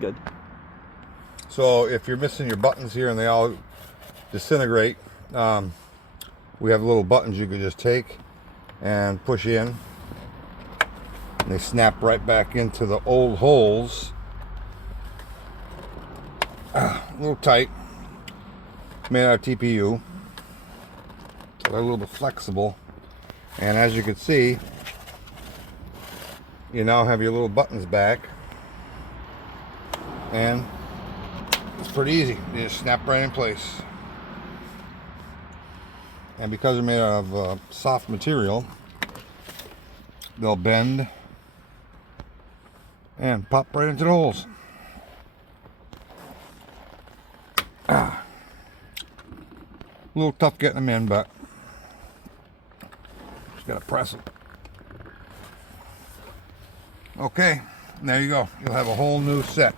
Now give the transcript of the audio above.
Good. So if you're missing your buttons here and they all disintegrate, we have little buttons you could just take and push in. And they snap right back into the old holes. A little tight. Made out of TPU. So they're a little bit flexible. And as you can see, you now have your little buttons back. And it's pretty easy. You just snap right in place. And because they're made out of soft material, they'll bend and pop right into the holes. A little tough getting them in, but just gotta press them. Okay, there you go. You'll have a whole new set.